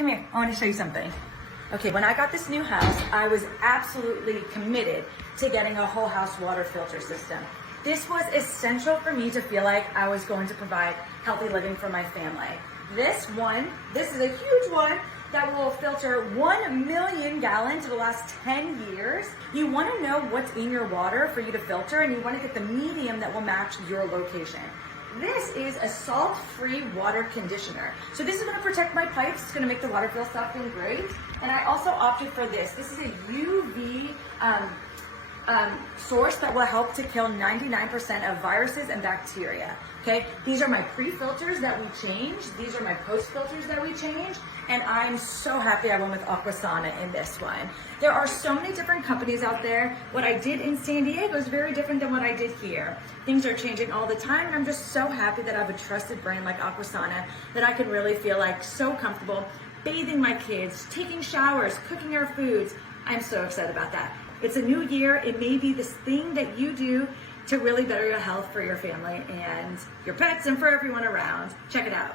Come here, I want to show you something. Okay, when I got this new house, I was absolutely committed to getting a whole house water filter system. This was essential for me to feel like I was going to provide healthy living for my family. This is a huge one that will filter 1 million gallons to the last 10 years. You want to know what's in your water for you to filter, and you want to get the medium that will match your location. This is a salt-free water conditioner. So this is going to protect my pipes. It's going to make the water feel soft and great. And I also opted for this. This is a UV source that will help to kill 99% of viruses and bacteria. Okay, these are my pre-filters that we changed. These are my post-filters that we changed. And I'm so happy I went with Aquasana in this one. There are so many different companies out there. What I did in San Diego is very different than what I did here. Things are changing all the time, and I'm just so happy that I have a trusted brand like Aquasana that I can really feel like so comfortable bathing my kids, taking showers, cooking our foods. I'm so excited about that. It's a new year. It may be this thing that you do to really better your health for your family and your pets and for everyone around. Check it out.